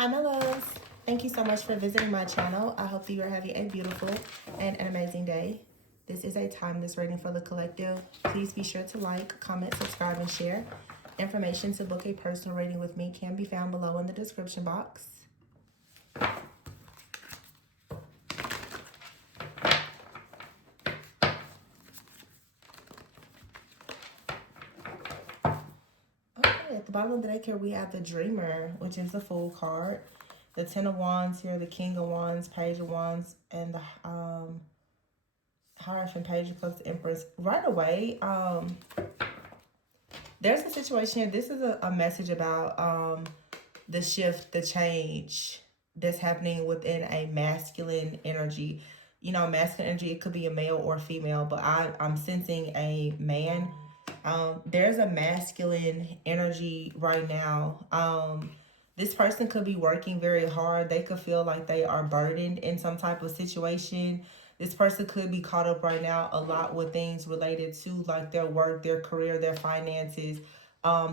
Hi, my loves. Thank you so much for visiting my channel. I hope that you are having a beautiful and an amazing day. This is a timeless reading for the collective. Please be sure to like, comment, subscribe, and share. Information to book a personal reading with me can be found below in the description box. Okay, at the bottom of the deck here, we have the Dreamer, which is the Fool card. The Ten of Wands here, the King of Wands, Page of Wands, and the Hierophant, Page of Cups, Empress. Right away, there's a situation here. This is a message about the shift, the change that's happening within a masculine energy. You know, masculine energy, it could be a male or female, but I'm sensing a man. There's a masculine energy right now. This person could be working very hard. They could feel like they are burdened in some type of situation. This person could be caught up right now a lot with things related to like their work, their career, their finances,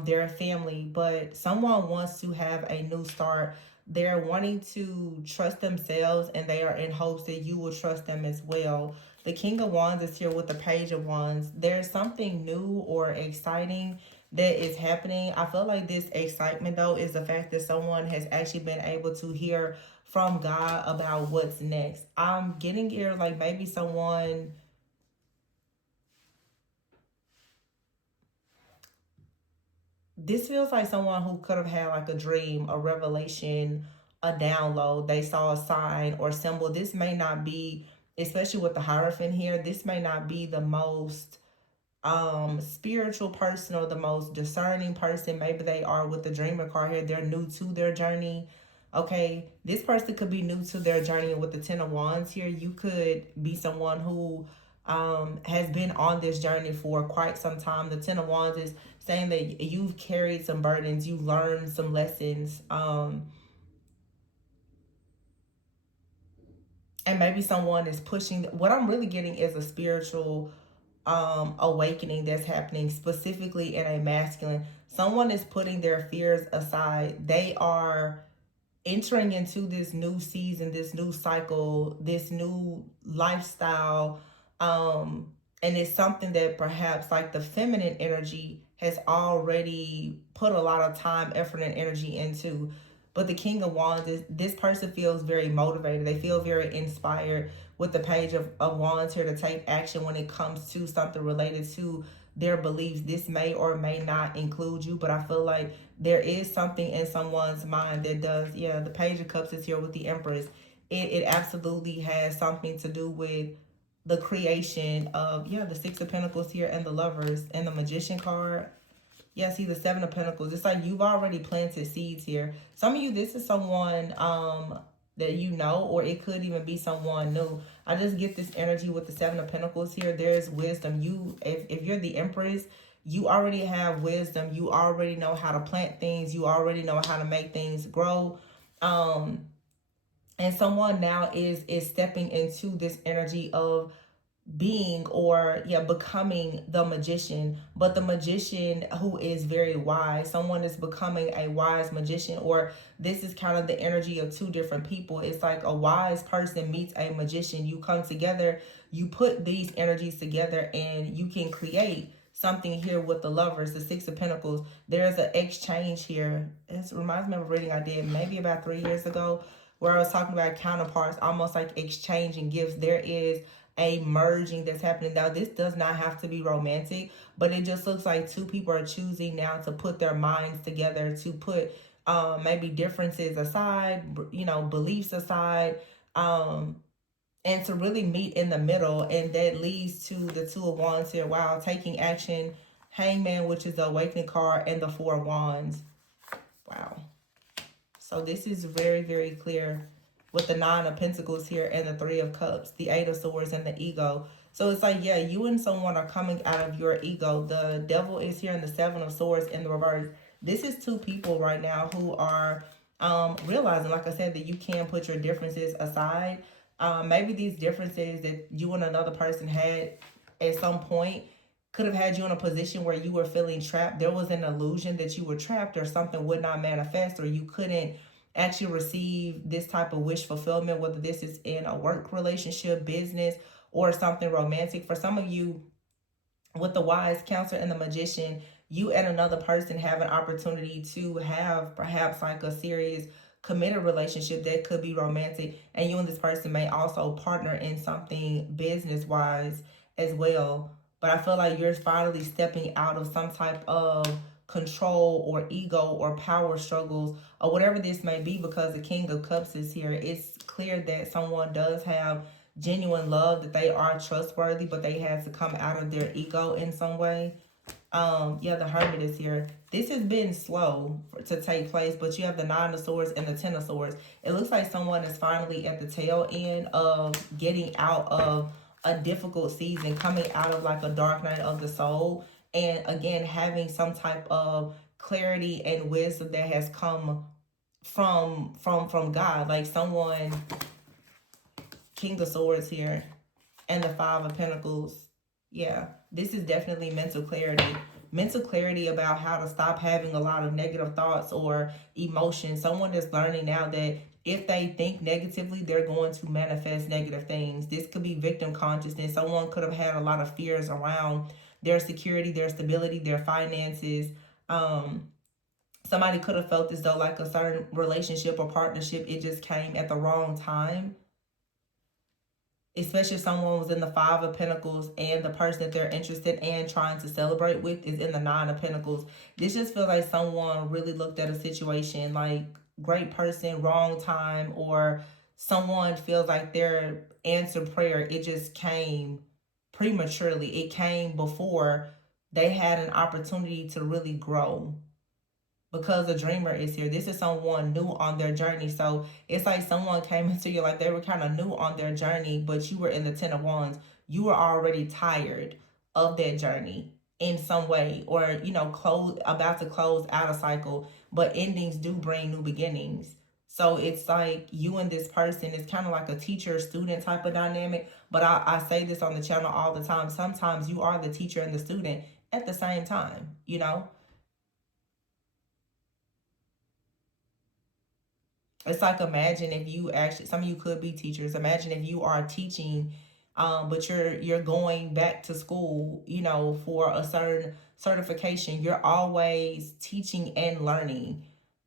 their family. But someone wants to have a new start. They're wanting to trust themselves, and they are in hopes that you will trust them as well. The King of Wands is here with the Page of Wands. There's something new or exciting that is happening. I feel like this excitement, though, is the fact that someone has actually been able to hear from God about what's next. I'm getting here like maybe someone... This feels like someone who could have had like a dream, a revelation, a download. They saw a sign or symbol. This may not be, especially with the Hierophant here, this may not be the most spiritual person or the most discerning person. Maybe they are with the Dreamer card here. They're new to their journey. Okay, this person could be new to their journey. And with the Ten of Wands here, you could be someone who has been on this journey for quite some time. The Ten of Wands is saying that you've carried some burdens, you've learned some lessons, and maybe someone is pushing. What I'm really getting is a spiritual awakening that's happening specifically in a masculine. Someone is putting their fears aside. They are entering into this new season, this new cycle, this new lifestyle. And it's something that perhaps like the feminine energy has already put a lot of time, effort, and energy into. But the King of Wands is, this person feels very motivated. They feel very inspired with the Page of Wands here to take action when it comes to something related to their beliefs. This may or may not include you, but I feel like there is something in someone's mind that does. Yeah, the Page of Cups is here with the Empress. It absolutely has something to do with the creation of, yeah, the Six of Pentacles here and the Lovers and the Magician card. Yeah, see the Seven of Pentacles. It's like you've already planted seeds here. Some of you, this is someone that you know, or it could even be someone new. I just get this energy with the Seven of Pentacles here. There's wisdom. If you're the Empress, you already have wisdom. You already know how to plant things. You already know how to make things grow. And someone now is stepping into this energy of being, or yeah, becoming the magician, but the magician who is very wise. Someone is becoming a wise magician, or this is kind of the energy of two different people. It's like a wise person meets a magician. You come together, you put these energies together, and you can create something here with the Lovers, the Six of Pentacles. There's an exchange here. It reminds me of a reading I did maybe about 3 years ago, where I was talking about counterparts, almost like exchanging gifts. There is a merging that's happening now. This does not have to be romantic, but it just looks like two people are choosing now to put their minds together, to put maybe differences aside, you know, beliefs aside, and to really meet in the middle. And that leads to the Two of Wands here. Wow, taking action, Hangman, which is the Awakening card, and the Four of Wands. Wow. So this is very, very clear with the Nine of Pentacles here and the Three of Cups, the Eight of Swords, and the Ego. So it's like, yeah, you and someone are coming out of your ego. The Devil is here in the Seven of Swords in the reverse. This is two people right now who are realizing, like I said, that you can put your differences aside. Maybe these differences that you and another person had at some point could have had you in a position where you were feeling trapped. There was an illusion that you were trapped, or something would not manifest, or you couldn't actually receive this type of wish fulfillment, whether this is in a work relationship, business, or something romantic. For some of you, with the wise counselor and the magician, you and another person have an opportunity to have perhaps like a serious committed relationship that could be romantic, and you and this person may also partner in something business wise as well. But I feel like you're finally stepping out of some type of control or ego or power struggles or whatever this may be, because the King of Cups is here. It's clear that someone does have genuine love, that they are trustworthy, but they had to come out of their ego in some way. Yeah, the Hermit is here. This has been slow to take place, but you have the Nine of Swords and the Ten of Swords. It looks like someone is finally at the tail end of getting out of a difficult season, coming out of like a dark night of the soul, and again having some type of clarity and wisdom that has come from God. Like someone, King of Swords here, and the Five of Pentacles. Yeah, this is definitely mental clarity. Mental clarity about how to stop having a lot of negative thoughts or emotions. Someone is learning now that if they think negatively, they're going to manifest negative things. This could be victim consciousness. Someone could have had a lot of fears around their security, their stability, their finances. Somebody could have felt as though like a certain relationship or partnership, it just came at the wrong time, especially if someone was in the Five of Pentacles and the person that they're interested in trying to celebrate with is in the Nine of Pentacles. This just feels like someone really looked at a situation like great person, wrong time, or someone feels like their answered prayer, it just came prematurely. It came before they had an opportunity to really grow, because a dreamer is here. This is someone new on their journey. So it's like someone came into you like they were kind of new on their journey, but you were in the Ten of Wands. You were already tired of that journey in some way, or about to close out a cycle. But endings do bring new beginnings. So it's like you and this person is kind of like a teacher student type of dynamic. But I say this on the channel all the time. Sometimes you are the teacher and the student at the same time. It's like, imagine if you actually, some of you could be teachers. Imagine if you are teaching, but you're going back to school, for a certain certification. You're always teaching and learning.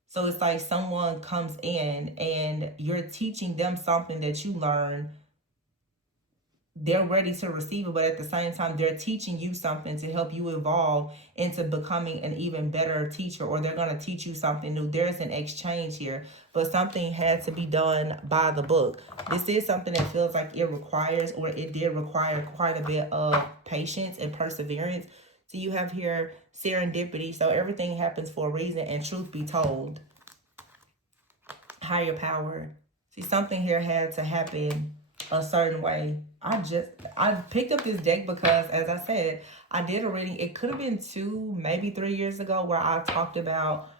So it's like someone comes in and you're teaching them something that you learned. They're ready to receive it, but at the same time, they're teaching you something to help you evolve into becoming an even better teacher, or they're going to teach you something new. There's an exchange here, but something had to be done by the book. This is something that feels like it requires, or it did require, quite a bit of patience and perseverance. So you have here serendipity. So everything happens for a reason, and truth be told, higher power. See, something here had to happen a certain way. I picked up this deck because, as I said, I did a reading. It could have been 2, maybe 3 years ago, where I talked about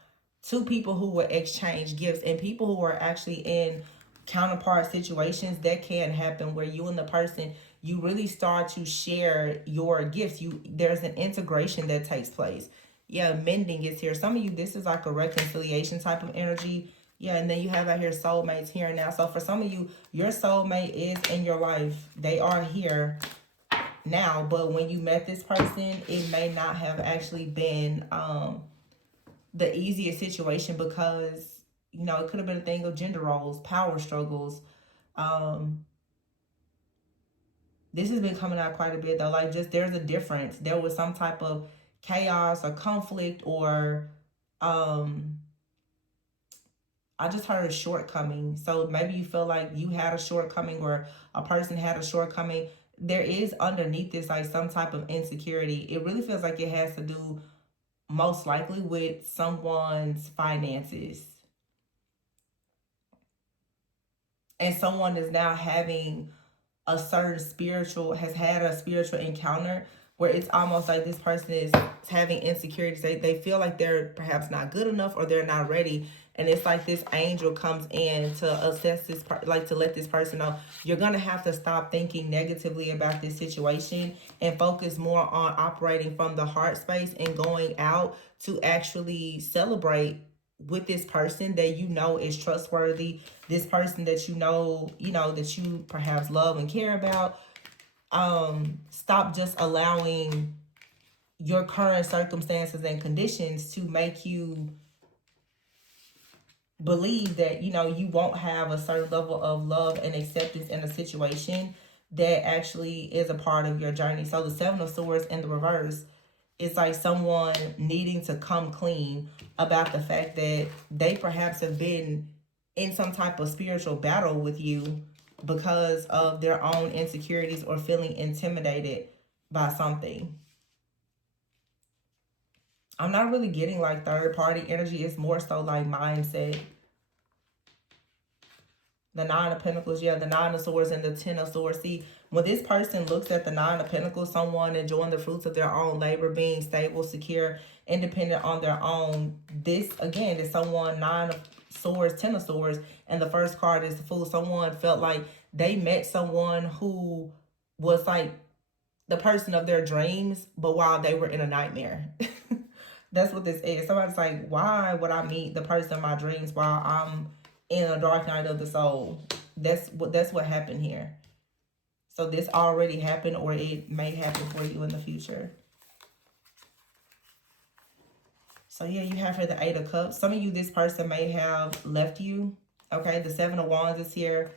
two people who would exchange gifts, and people who are actually in counterpart situations. That can happen where you and the person, you really start to share your gifts. There's an integration that takes place. Yeah, mending is here. Some of you, this is like a reconciliation type of energy. Yeah, and then you have out here soulmates here and now. So for some of you, your soulmate is in your life. They are here now, but when you met this person, it may not have actually been the easiest situation, because it could have been a thing of gender roles, power struggles. This has been coming out quite a bit though. Like, just there's a difference. There was some type of chaos or conflict, or I just heard a shortcoming. So maybe you feel like you had a shortcoming, or a person had a shortcoming. There is underneath this like some type of insecurity. It really feels like it has to do most likely with someone's finances. And someone is now having has had a spiritual encounter where it's almost like this person is having insecurities. They feel like they're perhaps not good enough, or they're not ready. And it's like this angel comes in to assess this, like to let this person know, you're going to have to stop thinking negatively about this situation and focus more on operating from the heart space and going out to actually celebrate with this person that you know is trustworthy, this person that you know that you perhaps love and care about. Stop just allowing your current circumstances and conditions to make you believe that you won't have a certain level of love and acceptance in a situation that actually is a part of your journey. So the Seven of Swords in the reverse, it's like someone needing to come clean about the fact that they perhaps have been in some type of spiritual battle with you because of their own insecurities or feeling intimidated by something. I'm not really getting like third party energy. It's more so like mindset. The Nine of Pentacles, yeah, the Nine of Swords and the Ten of Swords. See, when this person looks at the Nine of Pentacles, someone enjoying the fruits of their own labor, being stable, secure, independent on their own. This, again, is someone, Nine of Swords, Ten of Swords, and the first card is the Fool. Someone felt like they met someone who was like the person of their dreams, but while they were in a nightmare. That's what this is. Somebody's like, why would I meet the person of my dreams while I'm in a dark night of the soul? That's what happened here. So this already happened, or it may happen for you in the future. So yeah, you have here the Eight of Cups. Some of you, this person may have left you. Okay, the Seven of Wands is here.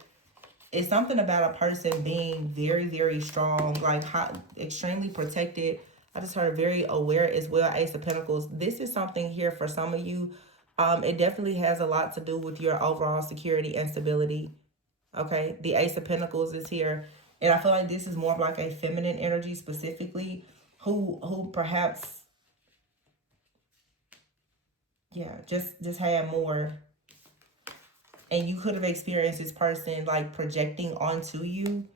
It's something about a person being very, very strong, like hot, extremely protected. I just heard very aware as well. Ace of Pentacles. This is something here for some of you. It definitely has a lot to do with your overall security and stability. Okay, the Ace of Pentacles is here, and I feel like this is more of like a feminine energy specifically, who perhaps, yeah, just had more, and you could have experienced this person like projecting onto you.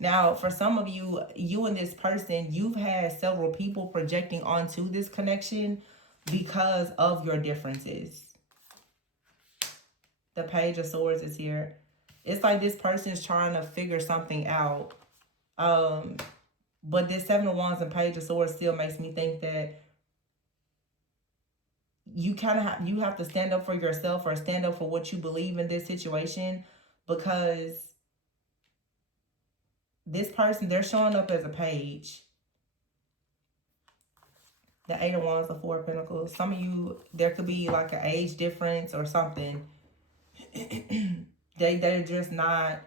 Now, for some of you, you and this person, you've had several people projecting onto this connection because of your differences. The Page of Swords is here. It's like this person is trying to figure something out. But this Seven of Wands and Page of Swords still makes me think that you kind of you have to stand up for yourself, or stand up for what you believe in this situation, because this person, they're showing up as a page. The Eight of Wands, the Four of Pentacles. Some of you, there could be like an age difference or something. They're just not,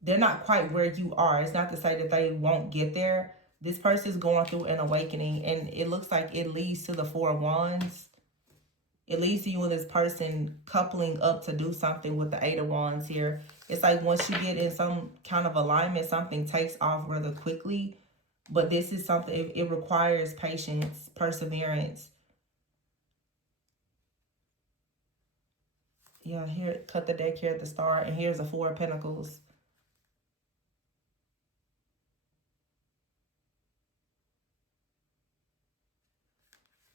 they're not quite where you are. It's not to say that they won't get there. This person is going through an awakening, and it looks like it leads to the Four of Wands. It leads to you and this person coupling up to do something with the Eight of Wands here. It's like once you get in some kind of alignment, something takes off rather quickly. But this is something, it requires patience, perseverance. Yeah, here, cut the deck here at the start. And here's the Four of Pentacles.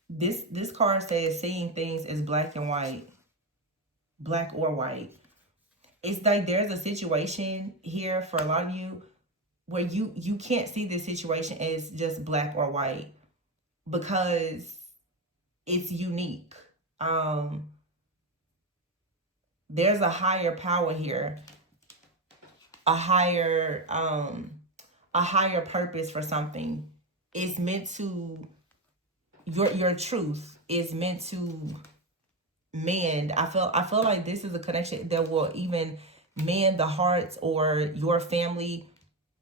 This card says seeing things as black and white. Black or white. It's like there's a situation here for a lot of you where you can't see this situation as just black or white, because it's unique. There's a higher power here, a higher purpose for something. It's meant to, your truth is meant to mend. I feel like this is a connection that will even mend the hearts or your family.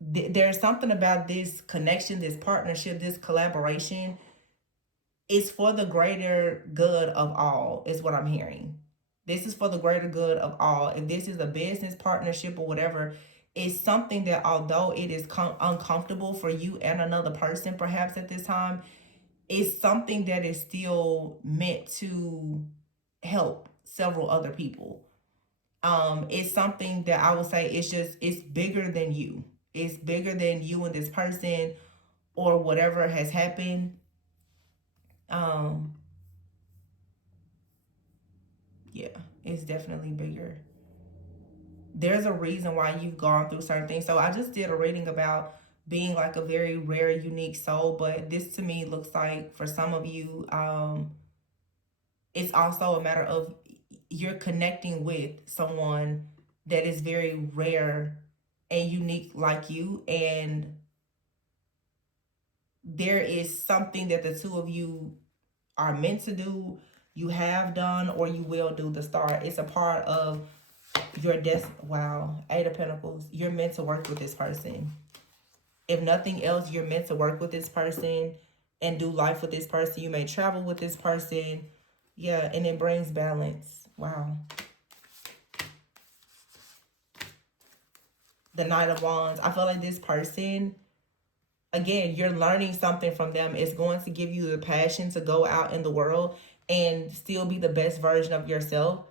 There's something about this connection, this partnership, this collaboration. It's for the greater good of all, is what I'm hearing. This is for the greater good of all. If this is a business partnership or whatever, it's something that, although it is uncomfortable for you and another person perhaps at this time, it's something that is still meant to help several other people. It's something that I would say it's bigger than you. It's bigger than you and this person or whatever has happened. Yeah, it's definitely bigger. There's a reason why you've gone through certain things. So I just did a reading about being like a very rare, unique soul. But this to me looks like for some of you, it's also a matter of you're connecting with someone that is very rare and unique like you, and there is something that the two of you are meant to do, you have done, or you will do. The star, it's a part of your wow, Eight of Pentacles. You're meant to work with this person. If nothing else, you're meant to work with this person and do life with this person. You may travel with this person. Yeah, and it brings balance. Wow. The Knight of Wands. I feel like this person, again, you're learning something from them. It's going to give you the passion to go out in the world and still be the best version of yourself.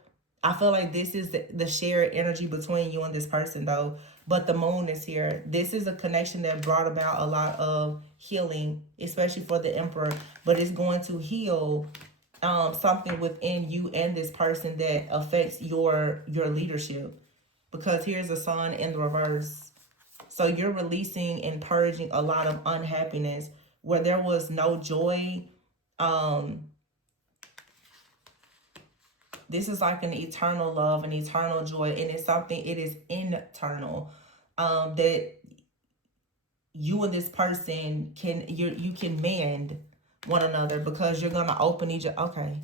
I feel like this is the shared energy between you and this person, though. But the moon is here. This is a connection that brought about a lot of healing, especially for the Emperor. But it's going to heal something within you and this person that affects your leadership. Because here's the Sun in the reverse. So you're releasing and purging a lot of unhappiness where there was no joy. This is like an eternal love, an eternal joy, and it's something, it is internal, that you and this person you can mend one another, because you're gonna open each other. Okay,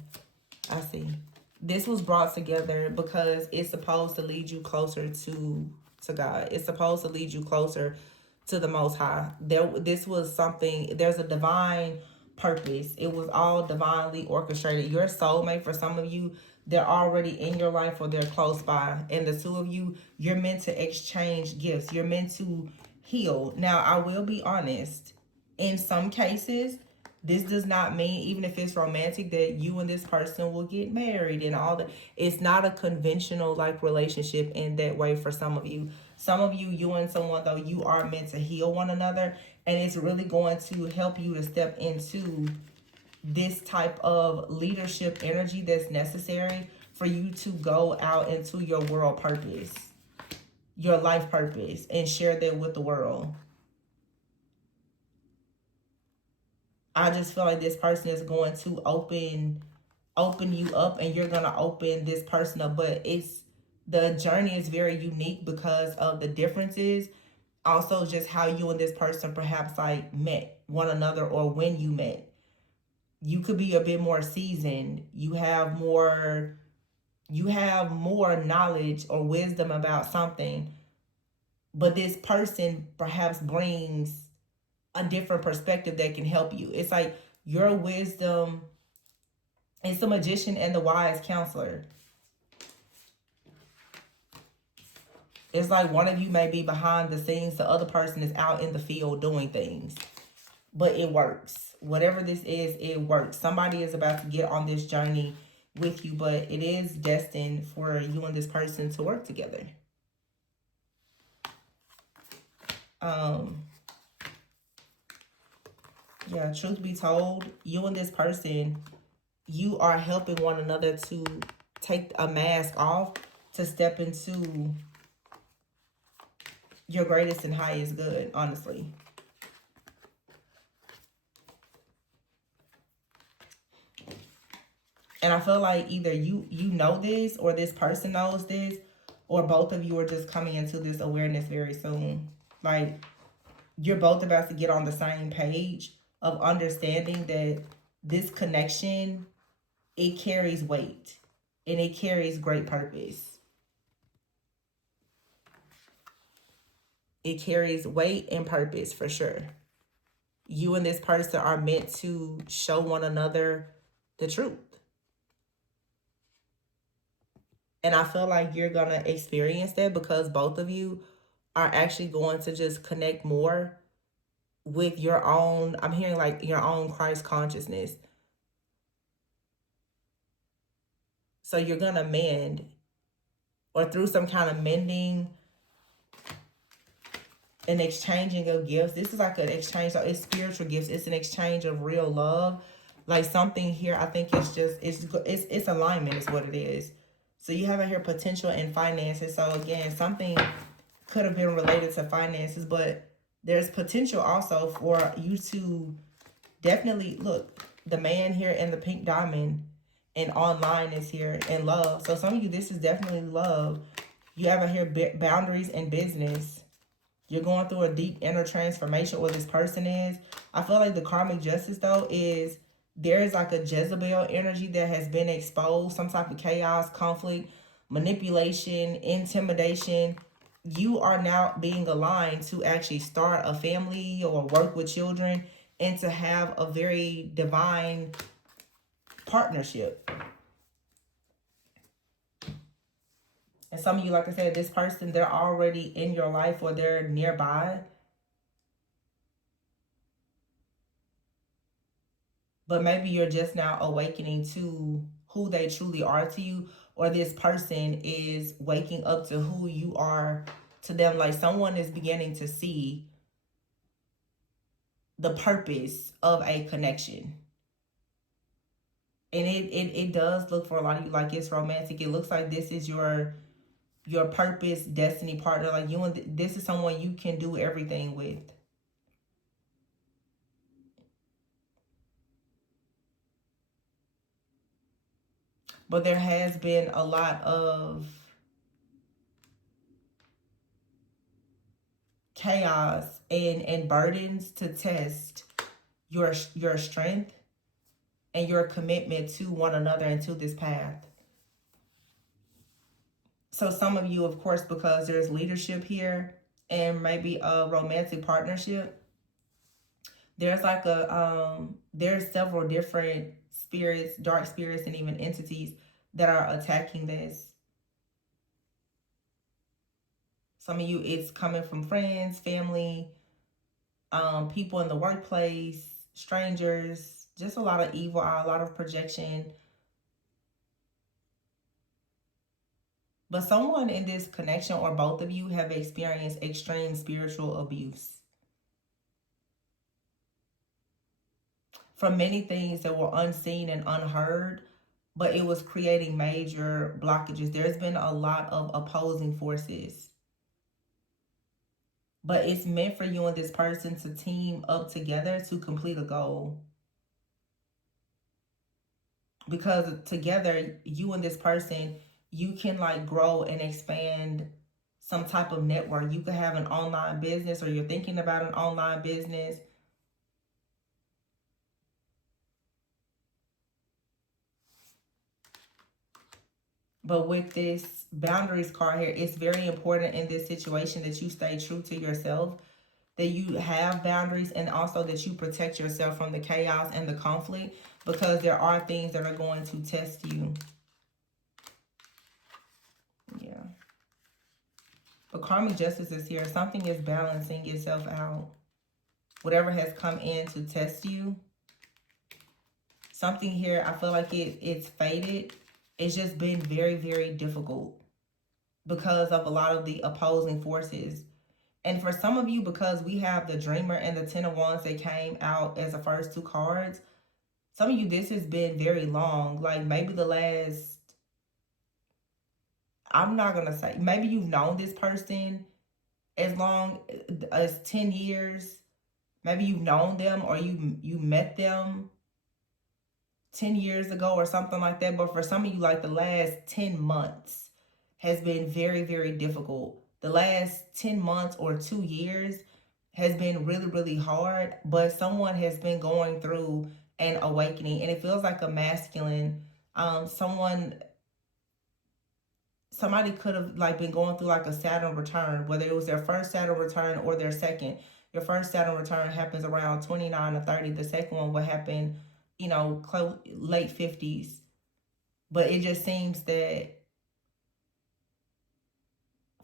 I see. This was brought together because it's supposed to lead you closer to God. It's supposed to lead you closer to the Most High. This was something, there's a divine purpose. It was all divinely orchestrated. Your soulmate, for some of you, they're already in your life or they're close by. And the two of you, you're meant to exchange gifts. You're meant to heal. Now, I will be honest. In some cases, this does not mean, even if it's romantic, that you and this person will get married and all that. It's not a conventional like relationship in that way for some of you. Some of you, you and someone, though, you are meant to heal one another. And it's really going to help you to step into this type of leadership energy that's necessary for you to go out into your world purpose, your life purpose, and share that with the world. I just feel like this person is going to open you up, and you're going to open this person up. But the journey is very unique because of the differences. Also, just how you and this person perhaps like met one another, or when you met. You could be a bit more seasoned. You have more knowledge or wisdom about something. But this person perhaps brings a different perspective that can help you. It's like your wisdom. It's the Magician and the wise counselor. It's like one of you may be behind the scenes, the other person is out in the field doing things. But it works. Whatever this is, it works. Somebody is about to get on this journey with you, but it is destined for you and this person to work together. Yeah, truth be told, you and this person, you are helping one another to take a mask off, to step into your greatest and highest good, honestly. And I feel like either you know this, or this person knows this, or both of you are just coming into this awareness very soon. Like, you're both about to get on the same page of understanding that this connection, it carries weight and it carries great purpose. It carries weight and purpose for sure. You and this person are meant to show one another the truth. And I feel like you're going to experience that because both of you are actually going to just connect more with your own, I'm hearing like your own Christ consciousness. So you're going to mend, or through some kind of mending and exchanging of gifts. This is like an exchange. So it's spiritual gifts. It's an exchange of real love. Like something here, I think it's just, it's alignment is what it is. So you have here potential in finances. So again, something could have been related to finances, but There's potential also for you to definitely look, the man here in the pink diamond and online is here in love. So some of you, this is definitely love. You have here boundaries in business. You're going through a deep inner transformation, or this person is. I feel like the karmic justice, though, is there is like a Jezebel energy that has been exposed, some type of chaos, conflict, manipulation, intimidation. You are now being aligned to actually start a family or work with children and to have a very divine partnership. And some of you, like I said, this person, they're already in your life or they're nearby. But maybe you're just now awakening to who they truly are to you, or this person is waking up to who you are to them. Like someone is beginning to see the purpose of a connection. And it does look for a lot of you like it's romantic. It looks like this is your purpose, destiny partner. Like you and this is someone you can do everything with. But there has been a lot of chaos and burdens to test your strength and your commitment to one another and to this path. So some of you, of course, because there's leadership here and maybe a romantic partnership, there's like there's several different spirits, dark spirits, and even entities that are attacking this. Some of you, it's coming from friends, family, people in the workplace, strangers, just a lot of evil eye, a lot of projection. But someone in this connection, or both of you, have experienced extreme spiritual abuse from many things that were unseen and unheard, but it was creating major blockages. There's been a lot of opposing forces. But it's meant for you and this person to team up together to complete a goal. Because together, you and this person, you can like grow and expand some type of network. You could have an online business, or you're thinking about an online business. But with this boundaries card here, it's very important in this situation that you stay true to yourself, that you have boundaries, and also that you protect yourself from the chaos and the conflict, because there are things that are going to test you. Yeah. But karmic justice is here. Something is balancing itself out. Whatever has come in to test you, something here, I feel like it's faded. It's just been very, very difficult because of a lot of the opposing forces. And for some of you, because we have the Dreamer and the Ten of Wands that came out as the first two cards, some of you, this has been very long. Like maybe the last, I'm not going to say, maybe you've known this person as long as 10 years. Maybe you've known them, or you met them 10 years ago or something like that. But for some of you, like the last 10 months has been very, very difficult. The last 10 months or 2 years has been really, really hard. But someone has been going through an awakening, and it feels like a masculine, somebody could have like been going through like a Saturn return, whether it was their first Saturn return or their second. Your first Saturn return happens around 29 or 30. The second one will happen, late 50s. But it just seems that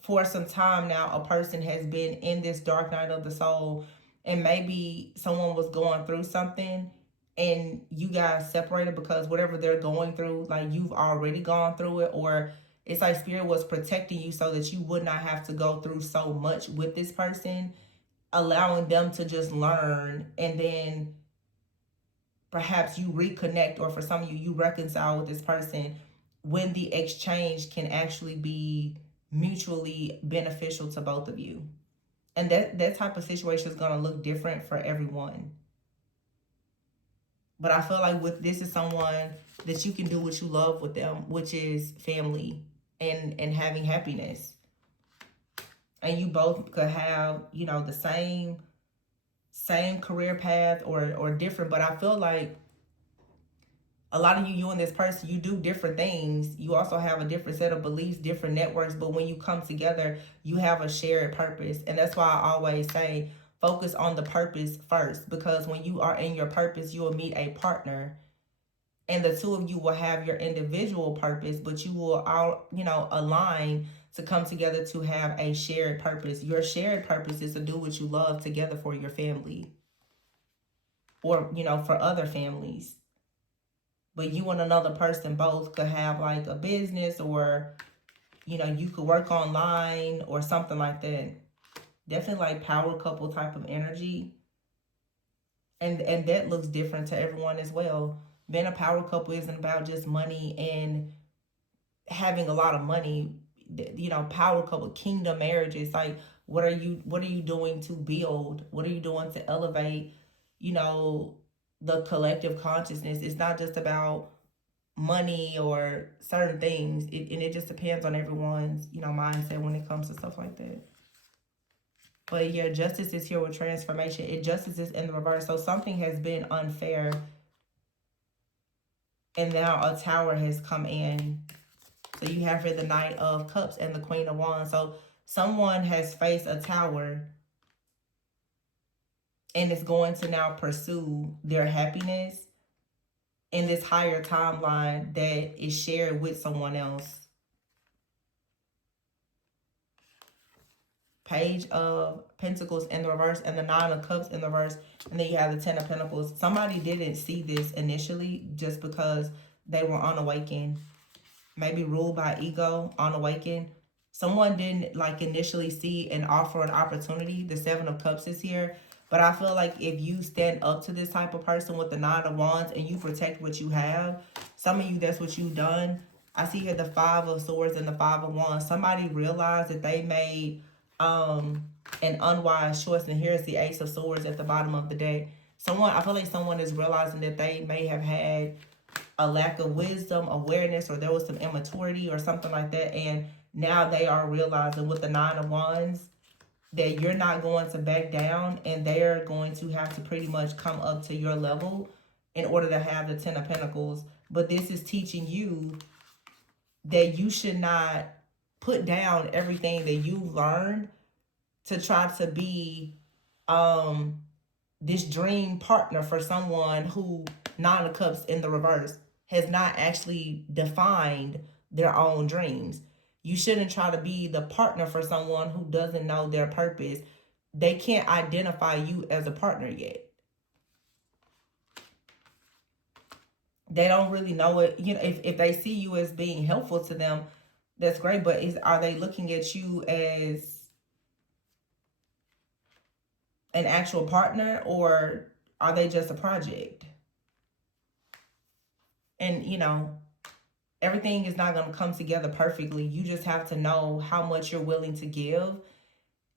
for some time now, a person has been in this dark night of the soul, and maybe someone was going through something and you guys separated because whatever they're going through, like you've already gone through it, or it's like spirit was protecting you so that you would not have to go through so much with this person, allowing them to just learn, and then perhaps you reconnect, or for some of you, you reconcile with this person when the exchange can actually be mutually beneficial to both of you. And that type of situation is going to look different for everyone. But I feel like with this is someone that you can do what you love with them, which is family and having happiness. And you both could have, you know, the same career path or different. But I feel like a lot of you and this person, you do different things. You also have a different set of beliefs, different networks. But when you come together, you have a shared purpose. And that's why I always say, focus on the purpose first. Because when you are in your purpose, you will meet a partner. And the two of you will have your individual purpose, but you will all, you know, align to come together to have a shared purpose. Your shared purpose is to do what you love together for your family. Or, you know, for other families. But you and another person both could have like a business, or, you know, you could work online or something like that. Definitely like power couple type of energy. And that looks different to everyone as well. Being a power couple isn't about just money and having a lot of money. You know, power couple, kingdom marriages, like what are you doing to build? What are you doing to elevate, you know, the collective consciousness? It's not just about money or certain things. And it just depends on everyone's, you know, mindset when it comes to stuff like that. But yeah, justice is here with transformation. Justice is in the reverse. So something has been unfair, and now a tower has come in. So you have here the Knight of Cups and the Queen of Wands. So someone has faced a tower and is going to now pursue their happiness in this higher timeline that is shared with someone else. Page of Pentacles in the reverse and the Nine of Cups in the reverse. And then you have the Ten of Pentacles. Somebody didn't see this initially just because they were unawakened. Maybe ruled by ego, unawakened. Someone didn't like initially see and offer an opportunity. The Seven of Cups is here. But I feel like if you stand up to this type of person with the Nine of Wands and you protect what you have, some of you, that's what you've done. I see here the Five of Swords and the Five of Wands. Somebody realized that they made an unwise choice. And here's the Ace of Swords at the bottom of the deck. I feel like someone is realizing that they may have had a lack of wisdom, awareness, or there was some immaturity or something like that. And now they are realizing with the Nine of Wands that you're not going to back down, and they're going to have to pretty much come up to your level in order to have the Ten of Pentacles. But this is teaching you that you should not put down everything that you've learned to try to be this dream partner for someone who, Nine of Cups in the reverse, has not actually defined their own dreams. You shouldn't try to be the partner for someone who doesn't know their purpose. They can't identify you as a partner yet. They don't really know it. You know, if they see you as being helpful to them, that's great. But are they looking at you as an actual partner, or are they just a project? And, you know, everything is not going to come together perfectly. You just have to know how much you're willing to give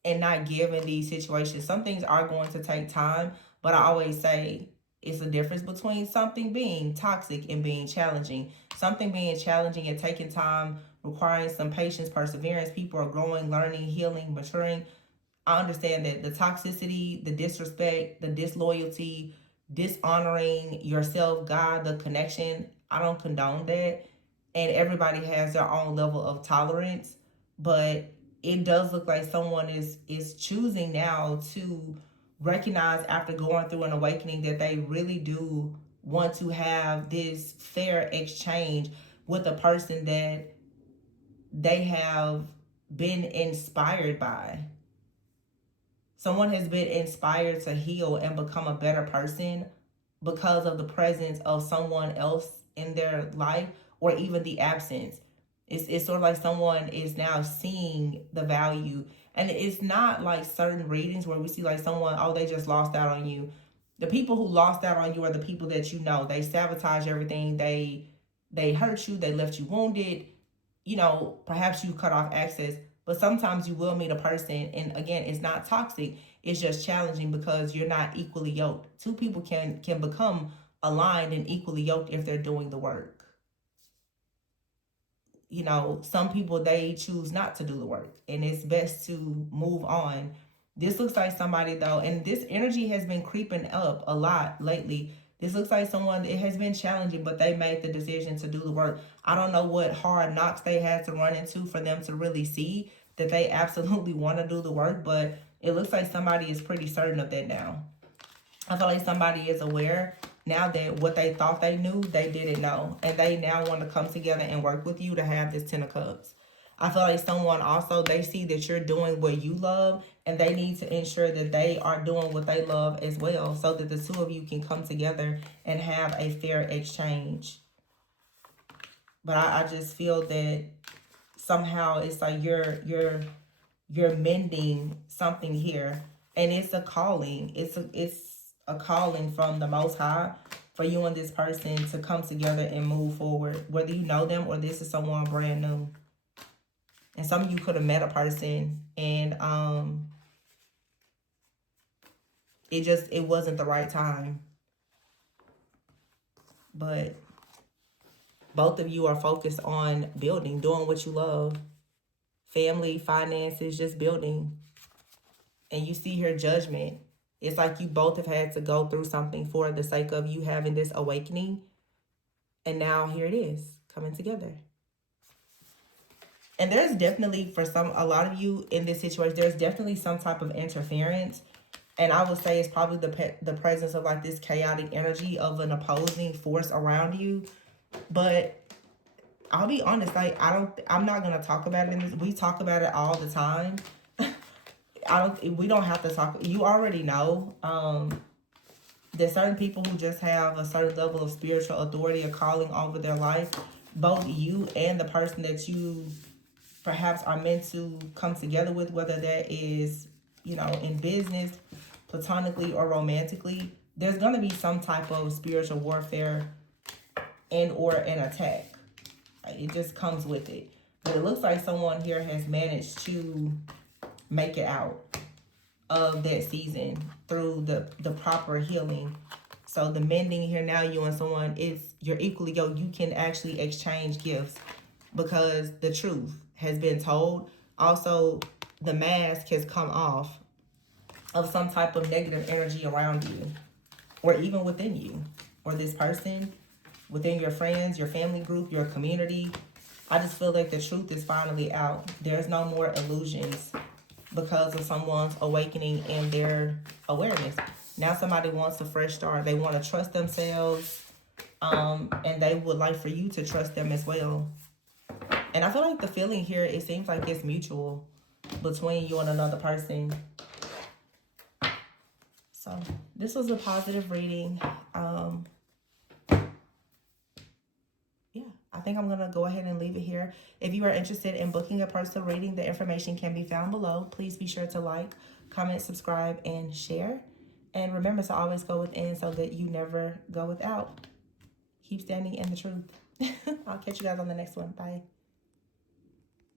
and not give in these situations. Some things are going to take time, but I always say it's a difference between something being toxic and being challenging. Something being challenging and taking time, requiring some patience, perseverance. People are growing, learning, healing, maturing. I understand that the toxicity, the disrespect, the disloyalty, dishonoring yourself, God, the connection, I don't condone that. And everybody has their own level of tolerance. But it does look like someone is choosing now to recognize, after going through an awakening, that they really do want to have this fair exchange with a person that they have been inspired by. Someone has been inspired to heal and become a better person because of the presence of someone else in their life, or even the absence. It's sort of like someone is now seeing the value. And it's not like certain readings where we see like someone, oh, they just lost out on you. The people who lost out on you are the people that you know. They sabotage everything. They hurt you. They left you wounded. You know, perhaps you cut off access. But sometimes you will meet a person, and again, it's not toxic. It's just challenging because you're not equally yoked. Two people can become aligned and equally yoked if they're doing the work. You know, some people, they choose not to do the work, and it's best to move on. This looks like somebody though, and this energy has been creeping up a lot lately. This looks like someone, it has been challenging, but they made the decision to do the work. I don't know what hard knocks they had to run into for them to really see that they absolutely want to do the work, but it looks like somebody is pretty certain of that now. I feel like somebody is aware now that what they thought they knew, they didn't know. And they now want to come together and work with you to have this 10 of Cups. I feel like someone also, they see that you're doing what you love, and they need to ensure that they are doing what they love as well, so that the two of you can come together and have a fair exchange. But I just feel that somehow it's like you're mending something here, and it's a calling. It's a calling from the Most High for you and this person to come together and move forward, whether you know them or this is someone brand new. And some of you could have met a person, and it wasn't the right time. But both of you are focused on building, doing what you love. Family, finances, just building. And you see here judgment. It's like you both have had to go through something for the sake of you having this awakening. And now here it is, coming together. And there's definitely, for a lot of you in this situation, there's definitely some type of interference. And I would say it's probably the presence of like this chaotic energy of an opposing force around you. But I'll be honest, like I'm not gonna talk about it in this. We talk about it all the time. We don't have to talk. You already know. There's certain people who just have a certain level of spiritual authority or calling over their life. Both you and the person that you perhaps are meant to come together with, whether that is, you know, in business, platonically or romantically, there's going to be some type of spiritual warfare and or an attack. It just comes with it. But it looks like someone here has managed to make it out of that season through the proper healing. So the mending here now, you and someone, you're equally yoked. You can actually exchange gifts because the truth has been told. Also, the mask has come off of some type of negative energy around you, or even within you, or this person, within your friends, your family group, your community. I just feel like the truth is finally out. There's no more illusions because of someone's awakening and their awareness. Now somebody wants a fresh start. They want to trust themselves, and they would like for you to trust them as well. And I feel like the feeling here, it seems like it's mutual between you and another person. So this was a positive reading. Yeah, I think I'm going to go ahead and leave it here. If you are interested in booking a personal reading, the information can be found below. Please be sure to like, comment, subscribe, and share. And remember to always go within so that you never go without. Keep standing in the truth. I'll catch you guys on the next one. Bye.